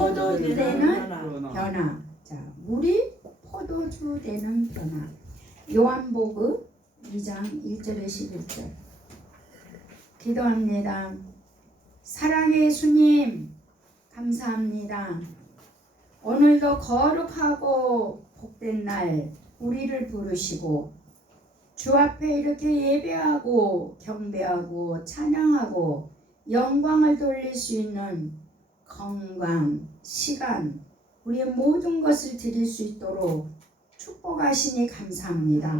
포도주 되는 변화. 자, 물이 포도주 되는 변화. 요한복음 2장 1절에 11절. 기도합니다. 사랑의 예수님, 감사합니다. 오늘도 거룩하고 복된 날 우리를 부르시고 주 앞에 이렇게 예배하고 경배하고 찬양하고 영광을 돌릴 수 있는 건강, 시간, 우리의 모든 것을 드릴 수 있도록 축복하시니 감사합니다.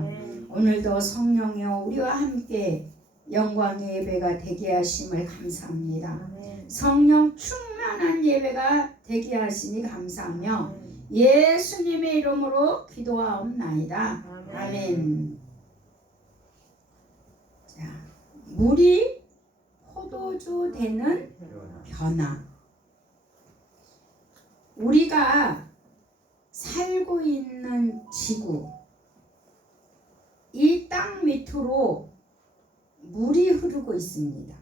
오늘도 성령이여 우리와 함께 영광의 예배가 되게 하심을 감사합니다. 성령 충만한 예배가 되게 하시니 감사하며 예수님의 이름으로 기도하옵나이다. 아멘. 자, 물이 포도주 되는 변화. 우리가 살고 있는 지구, 이 땅 밑으로 물이 흐르고 있습니다.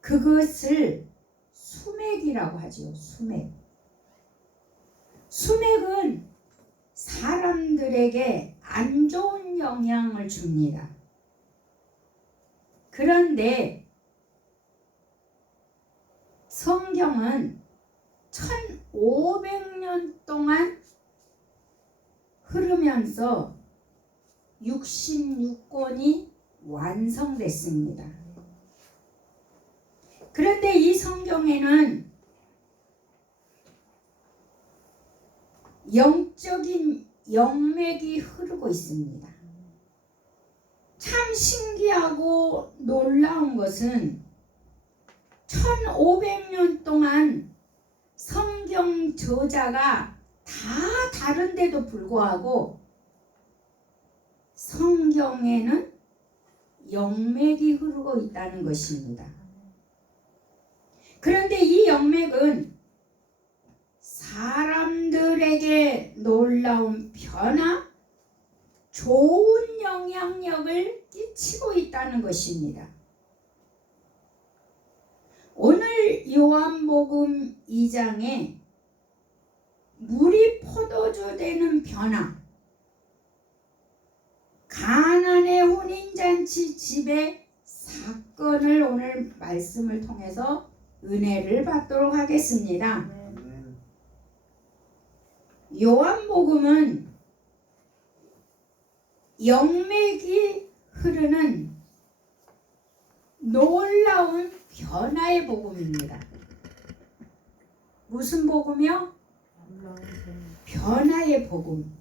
그것을 수맥이라고 하죠. 수맥. 수맥은 사람들에게 안 좋은 영향을 줍니다. 그런데 성경은 1500년 동안 흐르면서 66권이 완성됐습니다. 그런데 이 성경에는 영적인 영맥이 흐르고 있습니다. 참 신기하고 놀라운 것은 1500년 동안 성경 저자가 다 다른데도 불구하고 성경에는 영맥이 흐르고 있다는 것입니다. 그런데 이 영맥은 사람들에게 놀라운 변화, 좋은 영향력을 끼치고 있다는 것입니다. 오늘 요한복음 2장에 물이 포도주 되는 변화, 가나안의 혼인잔치 집의 사건을 오늘 말씀을 통해서 은혜를 받도록 하겠습니다. 요한복음은 영맥이 흐르는 놀라운 변화의 복음입니다. 무슨 복음이요? 변화의 복음.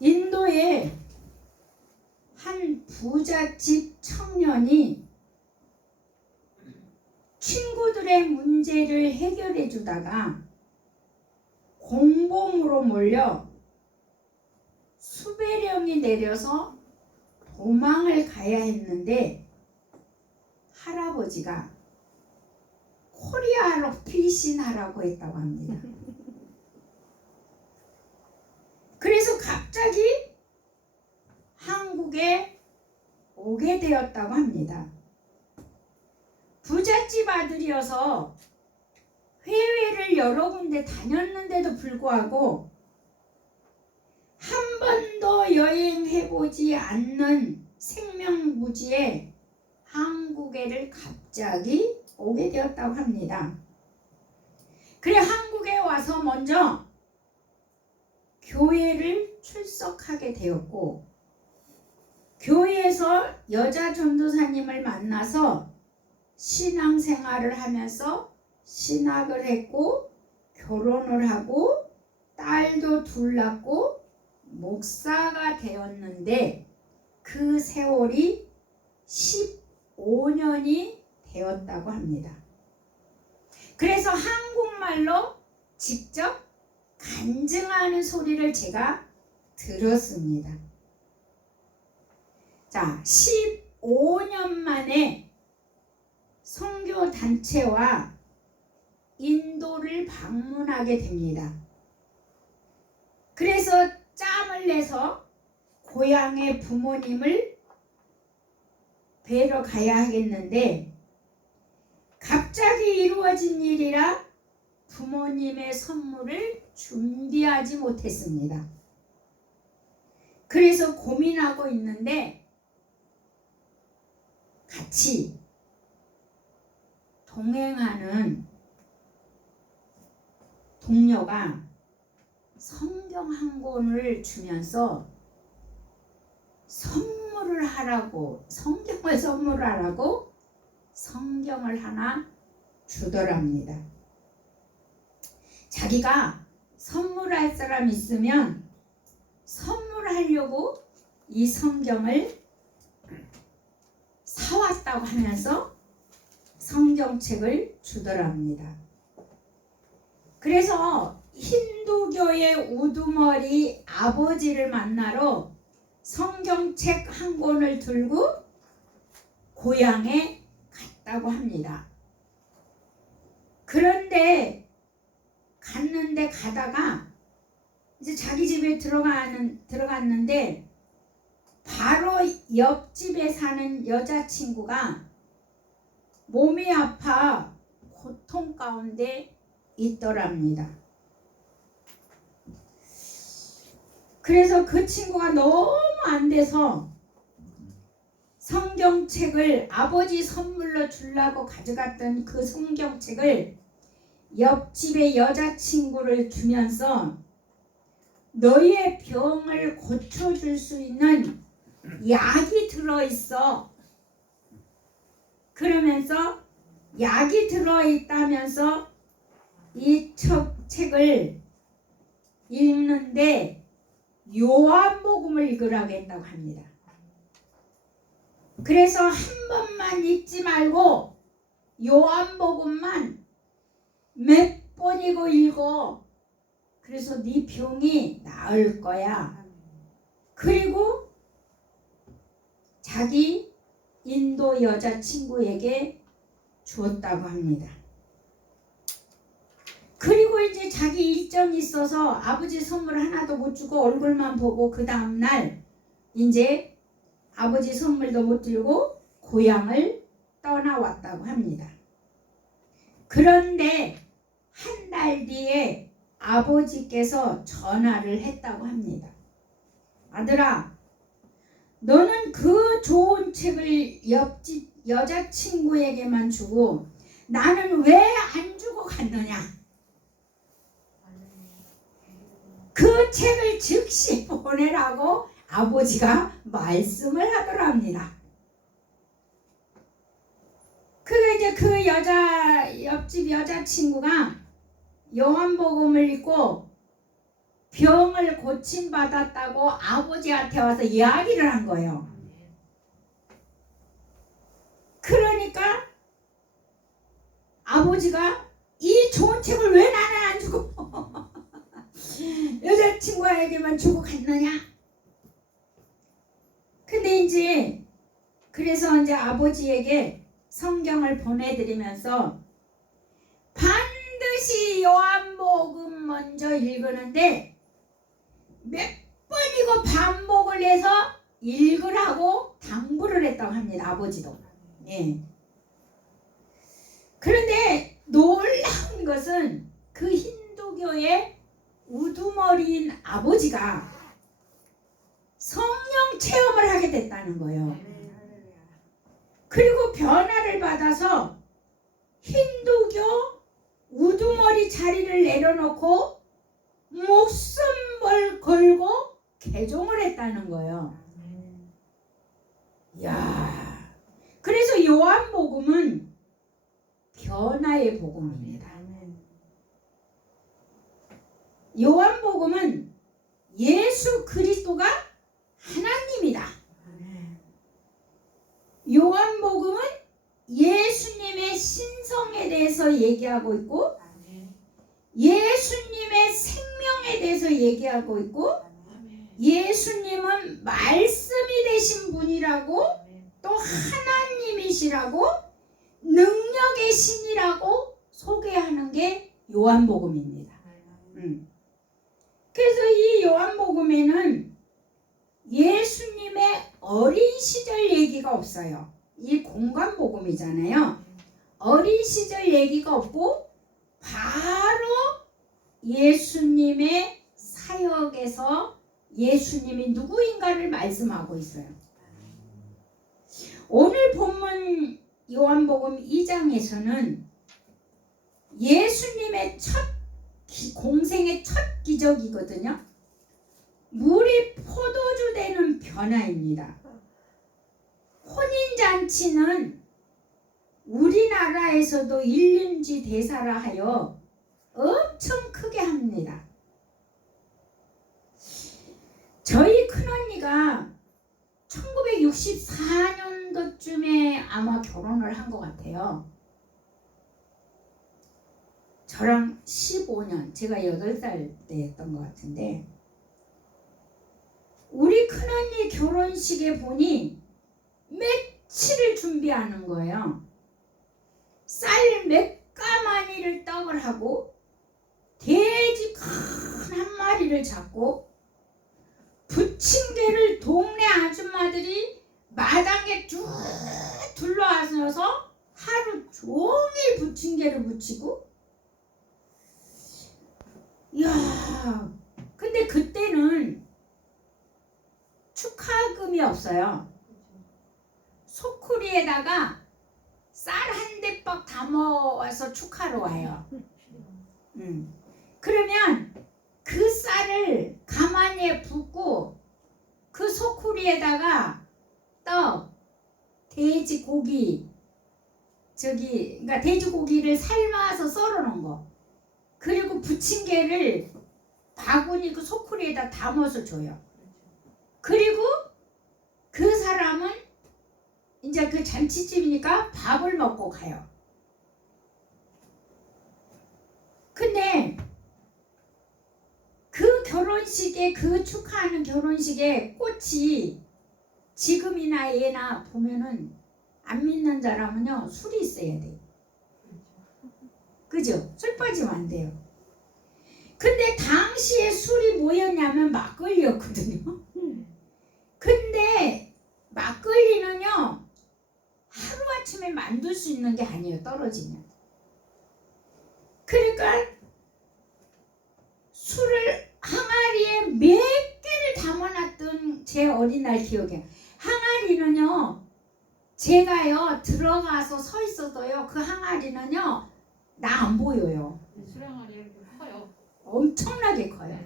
인도의 한 부잣집 청년이 친구들의 문제를 해결해 주다가 공범으로 몰려 수배령이 내려서 도망을 가야 했는데 할아버지가 코리아로 피신하라고 했다고 합니다. 그래서 갑자기 한국에 오게 되었다고 합니다. 부잣집 아들이어서 해외를 여러 군데 다녔는데도 불구하고 한 번도 여행해보지 않는 생명부지에 한국에를 갑자기 오게 되었다고 합니다. 그래 한국에 와서 먼저 교회를 출석하게 되었고 교회에서 여자 전도사님을 만나서 신앙생활을 하면서 신학을 했고 결혼을 하고 딸도 둘 낳고 목사가 되었는데 그 세월이 15년이 되었다고 합니다. 그래서 한국말로 직접 간증하는 소리를 제가 들었습니다. 자, 15년 만에 선교 단체와 인도를 방문하게 됩니다. 그래서 짬을 내서 고향의 부모님을 뵈러 가야 하겠는데 갑자기 이루어진 일이라 부모님의 선물을 준비하지 못했습니다. 그래서 고민하고 있는데 같이 동행하는 동료가 성경 한 권을 주면서 선물을 하라고, 성경을 선물하라고 성경을 하나 주더랍니다. 자기가 선물할 사람 있으면 선물하려고 이 성경을 사왔다고 하면서 성경책을 주더랍니다. 그래서 힌두교의 우두머리 아버지를 만나러 성경책 한 권을 들고 고향에 갔다고 합니다. 그런데 갔는데 가다가 이제 자기 집에 들어갔는데 바로 옆집에 사는 여자친구가 몸이 아파 고통 가운데 있더랍니다. 그래서 그 친구가 너무 안 돼서 성경책을 아버지 선물로 주려고 가져갔던 그 성경책을 옆집의 여자친구를 주면서 너의 병을 고쳐줄 수 있는 약이 들어있어. 그러면서 약이 들어있다면서 이 책을 읽는데 요한복음을 읽으라고 했다고 합니다. 그래서 한 번만 읽지 말고 요한복음만 몇 번이고 읽어. 그래서 네 병이 나을 거야. 그리고 자기 인도 여자친구에게 주었다고 합니다. 그리고 이제 자기 일정이 있어서 아버지 선물 하나도 못 주고 얼굴만 보고 그 다음날 이제 아버지 선물도 못 들고 고향을 떠나왔다고 합니다. 그런데 한 달 뒤에 아버지께서 전화를 했다고 합니다. 아들아, 너는 그 좋은 책을 옆집 여자친구에게만 주고 나는 왜 안 주고 갔느냐? 그 책을 즉시 보내라고 아버지가 말씀을 하더랍니다. 그게 이제 그 옆집 여자친구가 요한복음을 읽고 병을 고침받았다고 아버지한테 와서 이야기를 한 거예요. 그러니까 아버지가 이 좋은 책을 왜 나는 안 주고 여자친구에게만 주고 갔느냐? 근데 이제 그래서 이제 아버지에게 성경을 보내드리면서 반드시 요한복음 먼저 읽으는데 몇 번이고 반복을 해서 읽으라고 당부를 했다고 합니다. 아버지도. 예. 그런데 놀라운 것은 그 힌두교의 우두머리인 아버지가 성령 체험을 하게 됐다는 거예요. 그리고 변화를 받아서 힌두교 우두머리 자리를 내려놓고 목숨을 걸고 개종을 했다는 거예요. 이야, 그래서 요한복음은 변화의 복음입니다. 요한복음은 예수 그리스도가 하나님이다. 요한복음은 예수님의 신성에 대해서 얘기하고 있고 예수님의 생명에 대해서 얘기하고 있고 예수님은 말씀이 되신 분이라고 또 하나님이시라고 능력의 신이라고 소개하는 게 요한복음입니다. 그래서 이 요한복음에는 예수님의 어린 시절 얘기가 없어요. 이 공관복음이잖아요. 어린 시절 얘기가 없고 바로 예수님의 사역에서 예수님이 누구인가를 말씀하고 있어요. 오늘 본문 요한복음 2장에서는 예수님의 공생의 첫 기적이거든요. 물이 포도주 되는 변화입니다. 혼인잔치는 우리나라에서도 일륜지 대사라 하여 엄청 크게 합니다. 저희 큰언니가 1964년도쯤에 아마 결혼을 한 것 같아요. 저랑 15년, 제가 8살 때였던 것 같은데, 우리 큰언니 결혼식에 보니 며칠을 준비하는 거예요. 쌀 몇 가마니를 떡을 하고 돼지 큰 한 마리를 잡고 부침개를 동네 아줌마들이 마당에 쭉 둘러앉아서 하루 종일 부침개를 부치고, 이야, 근데 그때는 축하금이 없어요. 소쿠리에다가 쌀 한 대박 담아와서 축하로 와요. 그러면 그 쌀을 가마니에 붓고 그 소쿠리에다가 떡, 돼지고기, 그러니까 돼지고기를 삶아서 썰어 놓은 거, 그리고 부침개를 바구니 그 소쿠리에다 담아서 줘요. 그리고 그 사람은 이제 그 잔치집이니까 밥을 먹고 가요. 근데 그 결혼식에, 그 축하하는 결혼식에 꽃이 지금이나 예나 보면은 안 믿는 사람은요, 술이 있어야 돼요. 그죠? 술 빠지면 안 돼요. 근데 당시에 술이 뭐였냐면 막걸리였거든요. 근데 막걸리는요, 하루아침에 만들 수 있는 게 아니에요. 떨어지면. 그러니까 술을 항아리에 몇 개를 담아놨던 제 어린날 기억이에요. 항아리는요, 제가요 들어가서 서 있어도요, 그 항아리는요 나 안 보여요. 술 항아리 이렇게 커요. 엄청나게 커요.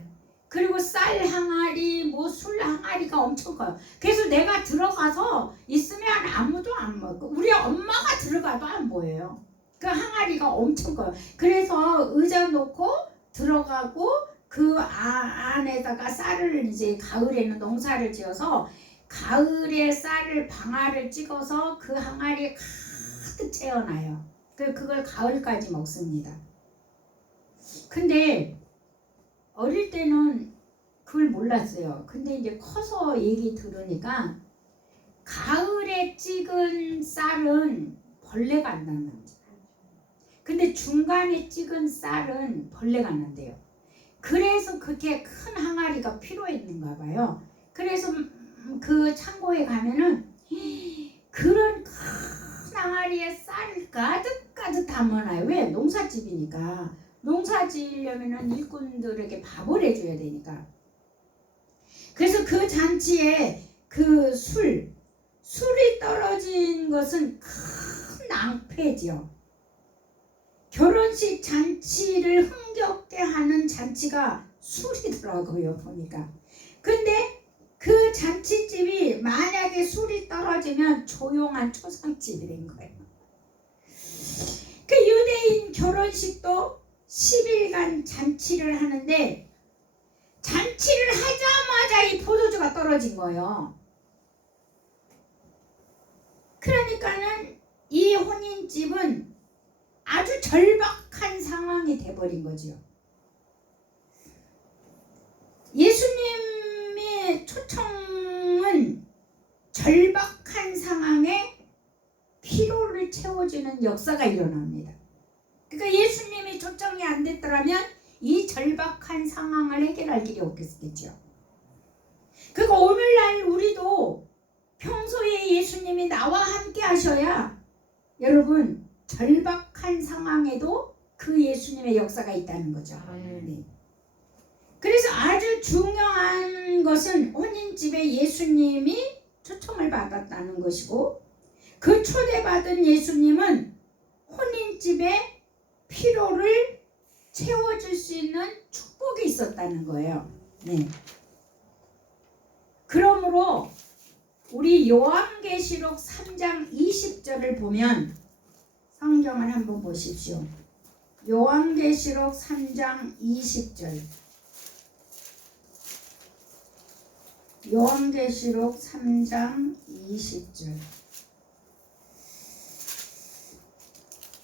그리고 쌀 항아리, 뭐 술 항아리가 엄청 커요. 그래서 내가 들어가서 있으면 아무도 안 먹고, 우리 엄마가 들어가도 안 보여요. 그 항아리가 엄청 커요. 그래서 의자 놓고 들어가고 그 안에다가 쌀을, 이제 가을에는 농사를 지어서 가을에 쌀을 방아를 찍어서 그 항아리에 가득 채워놔요. 그걸 가을까지 먹습니다. 근데 어릴 때는 그걸 몰랐어요. 근데 이제 커서 얘기 들으니까 가을에 찍은 쌀은 벌레가 안 난답니다. 근데 중간에 찍은 쌀은 벌레가 난대요. 그래서 그렇게 큰 항아리가 필요했는가 봐요. 그래서 그 창고에 가면은 그런 큰 항아리에 쌀을 가득 담아놔요. 왜? 농사집이니까. 농사 지으려면은 일꾼들에게 밥을 해줘야 되니까. 그래서 그 잔치에 그 술이 떨어진 것은 큰 낭패죠. 결혼식 잔치를 흥겹게 하는 잔치가 술이더라고요, 보니까. 근데 그 잔치집이 만약에 술이 떨어지면 조용한 초상집이 된 거예요. 그 유대인 결혼식도 10일간 잔치를 하는데, 잔치를 하자마자 이 포도주가 떨어진 거예요. 그러니까는 이 혼인집은 아주 절박한 상황이 돼버린 거죠. 예수님의 초청은 절박한 상황에 피로를 채워주는 역사가 일어납니다. 그러니까 예수님이 초청이 안 됐더라면 이 절박한 상황을 해결할 길이 없겠죠. 그러니까 오늘날 우리도 평소에 예수님이 나와 함께 하셔야 여러분 절박한 상황에도 그 예수님의 역사가 있다는 거죠. 아멘. 네. 그래서 아주 중요한 것은 혼인집에 예수님이 초청을 받았다는 것이고, 그 초대받은 예수님은 혼인집에 피로를 채워줄 수 있는 축복이 있었다는 거예요. 네. 그러므로 우리 요한계시록 3장 20절을 보면, 성경을 한번 보십시오. 요한계시록 3장 20절. 요한계시록 3장 20절.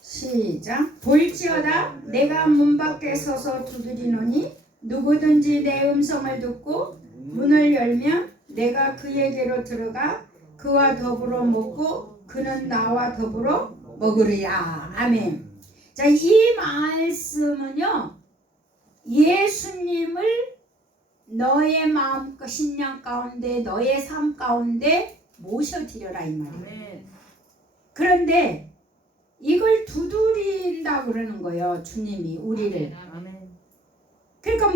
시작. 볼지어다 내가 문 밖에 서서 두드리노니 누구든지 내 음성을 듣고 문을 열면 내가 그에게로 들어가 그와 더불어 먹고 그는 나와 더불어 먹으리라. 아멘. 자, 이 말씀은요, 예수님을 너의 마음 심령 가운데, 너의 삶 가운데 모셔드려라 이 말이에요. 그런데 이걸 두드린다 그러는 거예요, 주님이 우리를. 아멘. 그러니까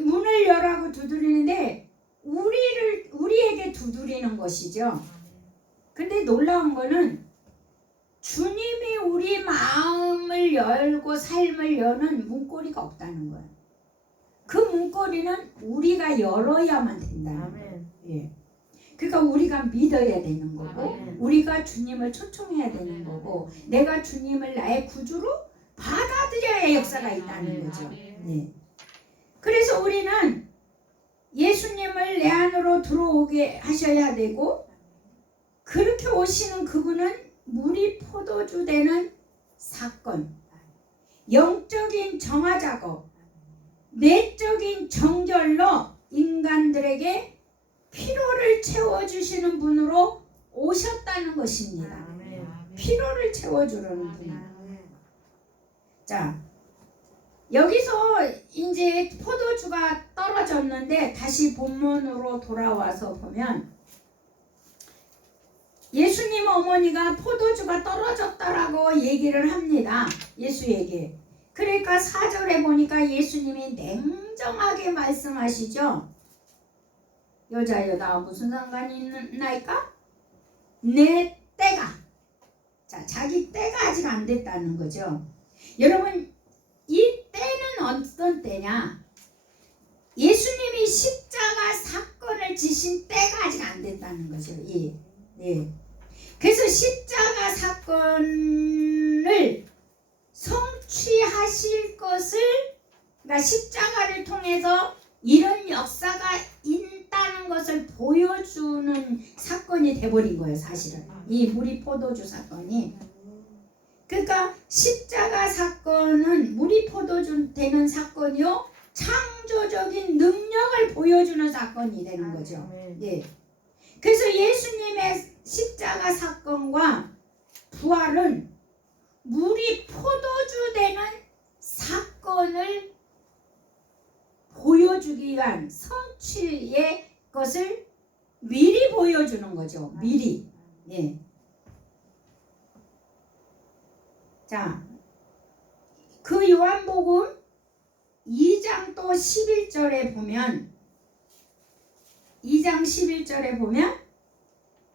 문을 열라고 두드리는데 우리에게 두드리는 것이죠. 근데 놀라운 거는 주님이 우리 마음을 열고 삶을 여는 문고리가 없다는 거예요. 그 문고리는 우리가 열어야만 된다는 거예요. 예. 그러니까 우리가 믿어야 되는 거고, 우리가 주님을 초청해야 되는 거고, 내가 주님을 나의 구주로 받아들여야 역사가 있다는 거죠. 네. 그래서 우리는 예수님을 내 안으로 들어오게 하셔야 되고, 그렇게 오시는 그분은 물이 포도주 되는 사건, 영적인 정화 작업, 내적인 정결로 인간들에게 피로를 채워주시는 분으로 오셨다는 것입니다. 피로를 채워주는 분. 자, 여기서 이제 포도주가 떨어졌는데 다시 본문으로 돌아와서 보면, 예수님 어머니가 포도주가 떨어졌다라고 얘기를 합니다. 예수에게. 그러니까 4절에 보니까 예수님이 냉정하게 말씀하시죠. 여자여 나 무슨 상관이 있나이까? 내 때가. 자, 자기 때가 아직 안 됐다는 거죠. 여러분, 이 때는 어떤 때냐? 예수님이 십자가 사건을 지신 때가 아직 안 됐다는 거죠. 예. 예. 그래서 십자가 사건을 성취하실 것을, 그러니까 십자가를 통해서 이런 역사가 있다는 것을 보여주는 사건이 돼버린 거예요, 사실은. 이 무리 포도주 사건이. 그러니까 십자가 사건은 무리 포도주 되는 사건이요, 창조적인 능력을 보여주는 사건이 되는 거죠. 예. 그래서 예수님의 십자가 사건과 부활은 물이 포도주 되는 사건을 보여주기 위한 성취의 것을 미리 보여주는 거죠. 미리. 예. 자, 그 요한복음 2장 또 11절에 보면, 2장 11절에 보면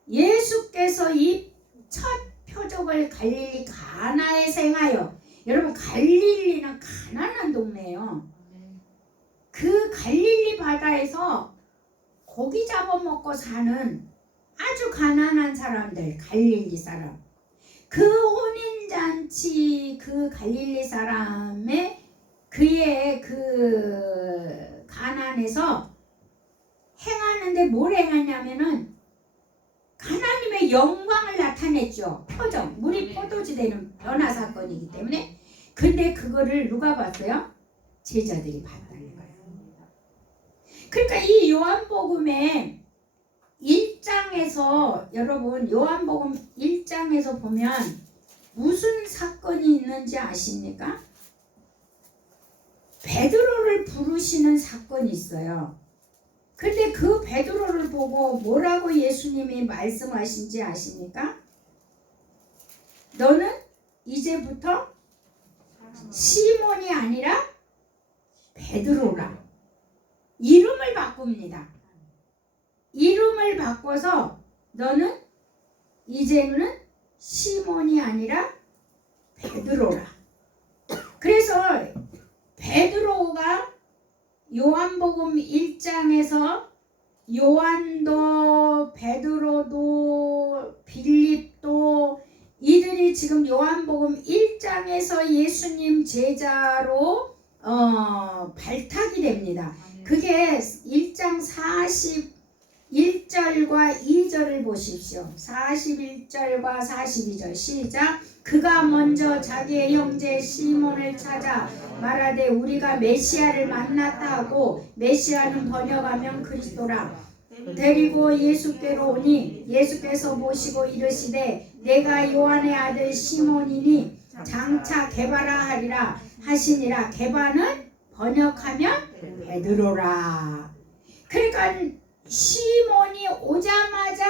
예수께서 이 첫 표적을 갈릴리 가나에서 행하여, 여러분 갈릴리는 가난한 동네예요. 그 갈릴리 바다에서 고기 잡아먹고 사는 아주 가난한 사람들, 갈릴리 사람, 그 혼인잔치 그 갈릴리 사람의 그의 그 가난에서 행하는데 뭘 행하냐면은 하나님의 영광을 나타냈죠. 표적, 물이 포도주 되는 변화 사건이기 때문에. 근데 그거를 누가 봤어요? 제자들이 봤다는 거예요. 그러니까 이 요한복음의 1장에서, 여러분 요한복음 1장에서 보면 무슨 사건이 있는지 아십니까? 베드로를 부르시는 사건이 있어요. 근데 그 베드로를 보고 뭐라고 예수님이 말씀하신지 아십니까? 너는 이제부터 시몬이 아니라 베드로라. 이름을 바꿉니다. 이름을 바꿔서 너는 이제는 시몬이 아니라 베드로라. 그래서 베드로가 요한복음 1장에서 요한도 베드로도 빌립도 이들이 지금 요한복음 1장에서 예수님 제자로 발탁이 됩니다. 그게 1장 41절과 2절을 보십시오. 41절과 42절 시작. 그가 먼저 자기의 형제 시몬을 찾아 말하되 우리가 메시아를 만났다 하고, 메시아는 번역하면 그리스도라. 데리고 예수께로 오니 예수께서 보시고 이르시되 내가 요한의 아들 시몬이니 장차 게바라 하리라 하시니라. 게바는 번역하면 베드로라. 그러니까 시몬이 오자마자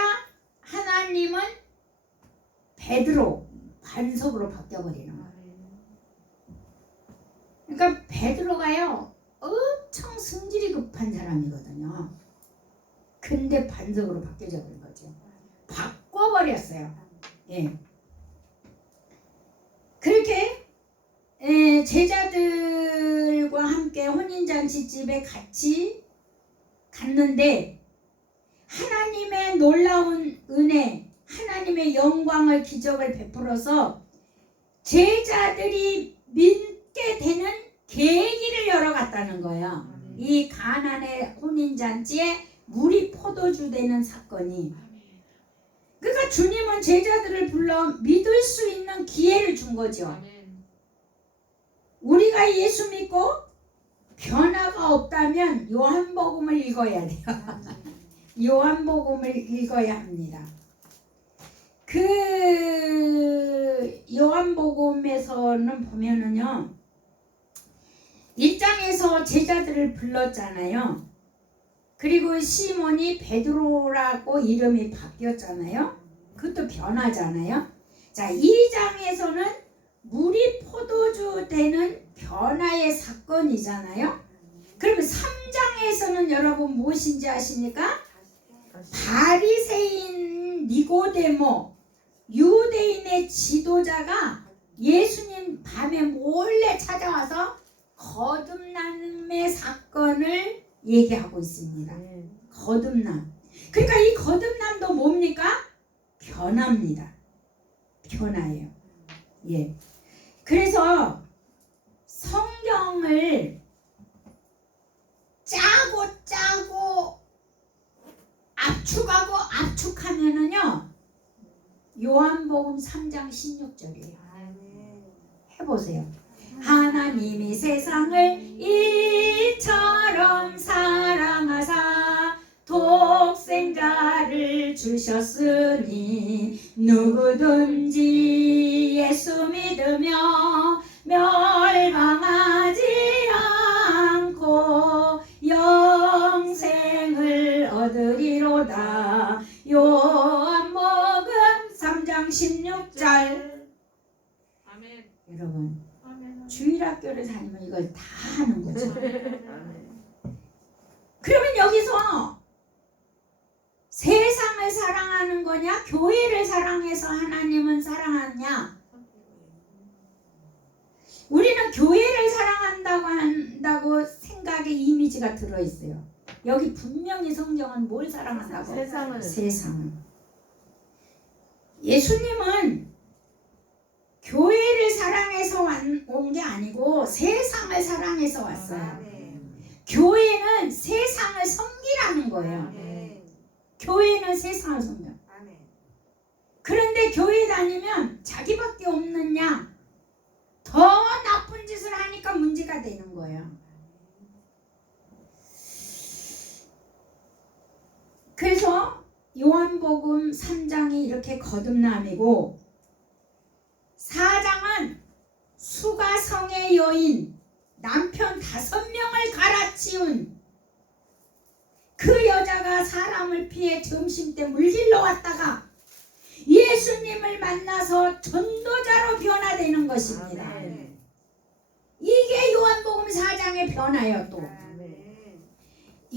하나님은 베드로 반석으로 바뀌어버리는 거예요. 그러니까 베드로가요 엄청 성질이 급한 사람이거든요. 근데 반석으로 바뀌어져 버린 거죠. 바꿔버렸어요. 예. 그렇게 제자들과 함께 혼인잔치집에 같이 갔는데 하나님의 놀라운 은혜, 하나님의 영광을 기적을 베풀어서 제자들이 믿게 되는 계기를 열어갔다는 거예요. 이 가나안의 혼인잔치에 물이 포도주 되는 사건이. 그러니까 주님은 제자들을 불러 믿을 수 있는 기회를 준 거죠. 우리가 예수 믿고 변화가 없다면 요한복음을 읽어야 돼요. 요한복음을 읽어야 합니다. 그 요한복음에서는 보면은요 1장에서 제자들을 불렀잖아요. 그리고 시몬이 베드로라고 이름이 바뀌었잖아요. 그것도 변화잖아요. 자, 2장에서는 물이 포도주 되는 변화의 사건이잖아요. 그러면 3장에서는 여러분 무엇인지 아십니까? 바리새인 니고데모, 유대인의 지도자가 예수님 밤에 몰래 찾아와서 거듭남의 사건을 얘기하고 있습니다. 거듭남. 그러니까 이 거듭남도 뭡니까? 변화입니다. 변화예요. 예. 그래서 성경을 짜고 압축하고 압축하면은요 요한복음 3장 16절이에요. 해보세요. 하나님이 세상을 이처럼 사랑하사 독생자를 주셨으니 누구든지 예수 믿으며 멸망하지 않고 영생을 얻으리로다. 요한복음 3장 16절. 아멘. 여러분 아멘. 주일학교를 다니면 이걸 다 하는 거죠. 그러면 여기서 세상을 사랑하는 거냐, 교회를 사랑해서 하나님은 사랑하냐? 우리는 교회를 사랑한다고 생각의 이미지가 들어있어요. 여기 분명히 성경은 뭘 사랑한다고? 세상을. 예수님은 교회를 사랑해서 온 게 아니고 세상을 사랑해서 왔어요. 교회는 세상을 섬기라는 거예요. 교회는 세상을 섬겨. 그런데 교회 다니면 자기밖에 없느냐? 더 나쁜 짓을 하니까 문제가 되는 거예요. 그래서 요한복음 3장이 이렇게 거듭남이고 4장은 수가성의 여인 남편 5명을 갈아치운 그 여자가 사람을 피해 점심때 물길러 왔다가 예수님을 만나서 전도자로 변화되는 것입니다. 아멘. 이게 요한복음 4장의 변화예요. 또 아멘.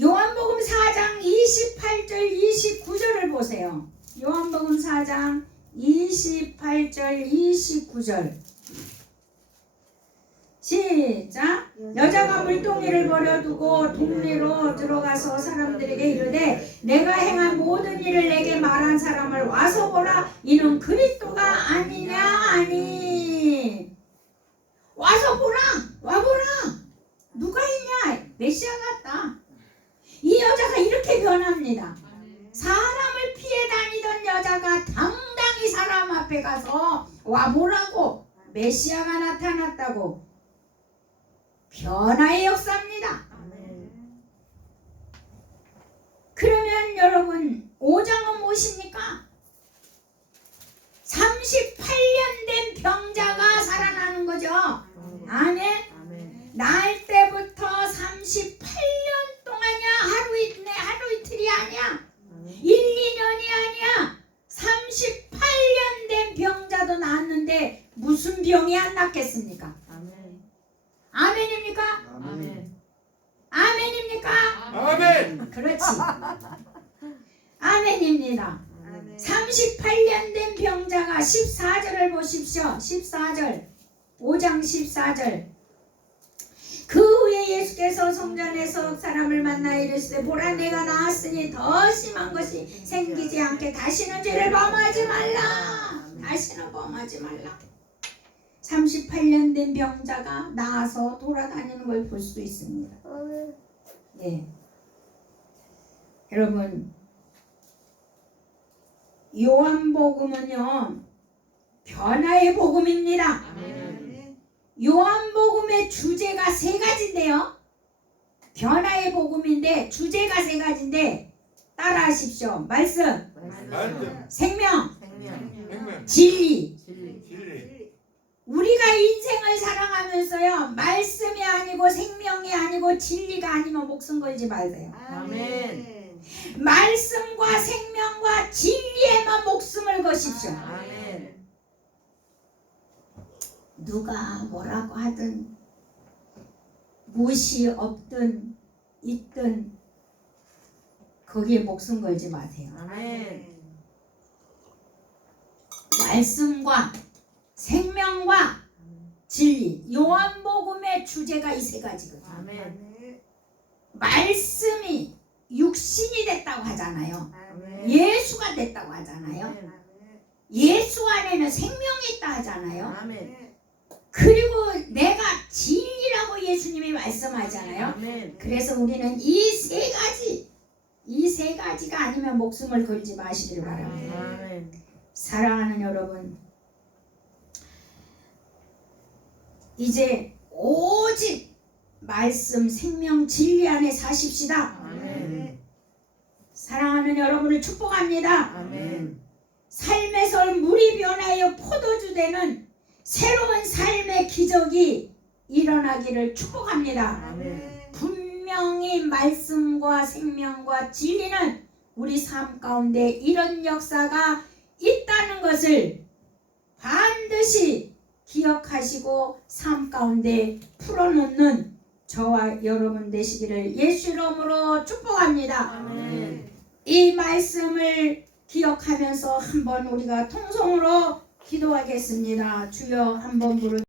요한복음 4장 28절 29절을 보세요. 요한복음 4장 28절 29절 시작. 여자가 물동이를 버려두고 동네로 들어가서 사람들에게 이르되 내가 행한 모든 일을 내게 말한 사람을 와서 보라. 이는 그리스도가 아니냐 하니. 와서 보라. 와보라. 누가 있냐. 메시아 같다. 이 여자가 이렇게 변합니다. 사람을 피해 다니던 여자가 당당히 사람 앞에 가서 와보라고 메시아가 나타났다고. 변화의 역사입니다. 아멘. 그러면 여러분 5장은 무엇입니까? 38년 된 병자가 살아나는 거죠. 아멘. 아멘. 날 때부터 38년 동안이야. 하루 이틀이 아니야. 1, 2년이 아니야. 38년 된 병자도 나았는데 무슨 병이 안 낫겠습니까? 아멘. 아멘입니까? 아멘. 아멘입니까? 아멘. 그렇지. 아멘입니다. 아멘. 38년 된 병자가 14절을 보십시오. 14절. 5장 14절. 그 후에 예수께서 성전에서 사람을 만나 이르시되 보라 내가 나았으니 더 심한 것이 생기지 않게 다시는 죄를 범하지 말라. 다시는 범하지 말라. 38년 된 병자가 나아서 돌아다니는 걸 볼 수 있습니다. 네. 여러분 요한복음은요 변화의 복음입니다. 아멘. 요한복음의 주제가 세 가지인데요. 변화의 복음인데 주제가 세 가지인데 따라하십시오. 말씀, 말씀, 생명, 생명. 생명, 진리. 진리. 진리. 우리가 인생을 살아가면서요 말씀이 아니고 생명이 아니고 진리가 아니면 목숨 걸지 마세요. 아멘. 말씀과 생명과 진리에만 목숨을 거십시오. 아멘. 누가 뭐라고 하든 무엇이 없든 있든 거기에 목숨 걸지 마세요. 아멘. 말씀과 생명과 진리. 요한복음의 주제가 이 세 가지거든요. 아멘. 말씀이 육신이 됐다고 하잖아요. 아멘. 예수가 됐다고 하잖아요. 예수 안에는 생명이 있다 하잖아요. 아멘. 그리고 내가 진리라고 예수님이 말씀하잖아요. 아멘. 그래서 우리는 이 세 가지가 아니면 목숨을 걸지 마시기를 바랍니다. 아멘. 사랑하는 여러분, 이제 오직 말씀, 생명, 진리 안에 사십시다. 아멘. 사랑하는 여러분을 축복합니다. 아멘. 삶에서 물이 변하여 포도주 되는 새로운 삶의 기적이 일어나기를 축복합니다. 아멘. 분명히 말씀과 생명과 진리는 우리 삶 가운데 이런 역사가 있다는 것을 반드시 기억하시고 삶 가운데 풀어놓는 저와 여러분 되시기를 예수 이름으로 축복합니다. 아멘. 이 말씀을 기억하면서 한번 우리가 통성으로 기도하겠습니다. 주여 한번 부르